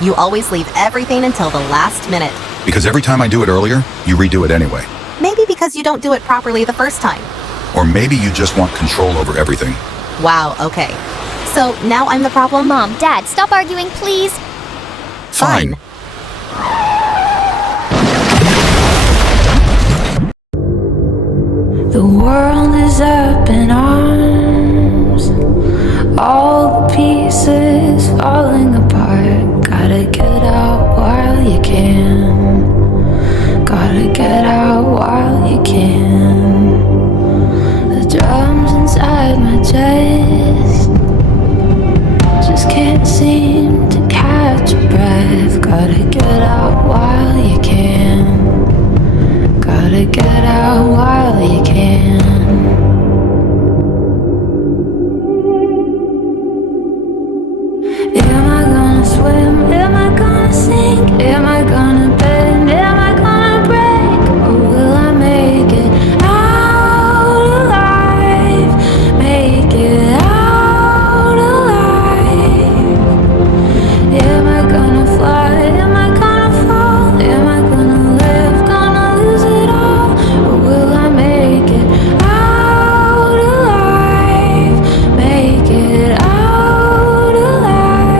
You always leave everything until the last minute. Because every time I do it earlier, you redo it anyway. Maybe because you don't do it properly the first time. Or maybe you just want control over everything. Wow, okay. So now I'm the problem? Mom, Dad, stop arguing, please. Fine. The world is up in arms, all the pieces falling apart. Gotta get out while you can. Gotta get out while you can. The drums inside my chest just can't seem to catch a breath. Gotta get out while you can. Gotta get out while you can. Am I gonna swim? Am I gonna sink? Am I gonna bend? Am I gonna break? Or will I make it out alive? Make it out alive. Am I gonna fly? Am I gonna fall? Am I gonna live? Gonna lose it all? Or will I make it out alive? Make it out alive.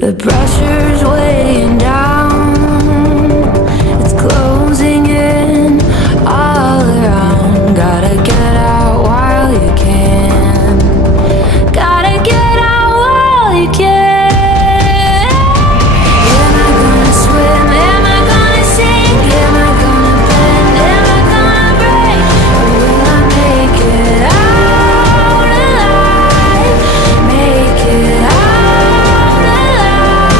The pressure's weighing down. It's closing in all around. Gotta get out while you can. Gotta get out while you can. Am I gonna swim? Am I gonna sink? Am I gonna bend? Am I gonna break? Or will I make it out alive? Make it out alive.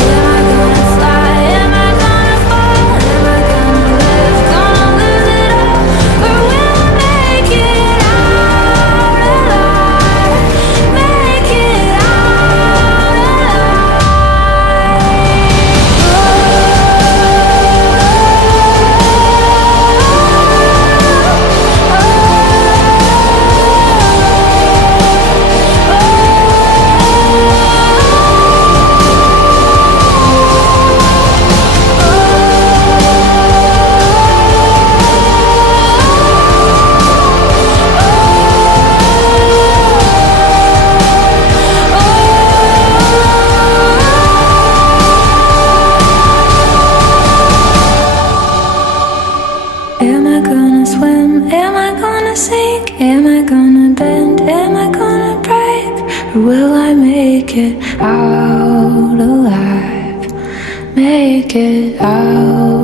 Am I gonna fly? Am I gonna fall? Am I gonna live? Gonna lose it all? Or will I make it out alive? Make it out Am I gonna swim? Am I gonna sink? Am I gonna bend? Am I gonna break? Or will I make it out alive? Make it out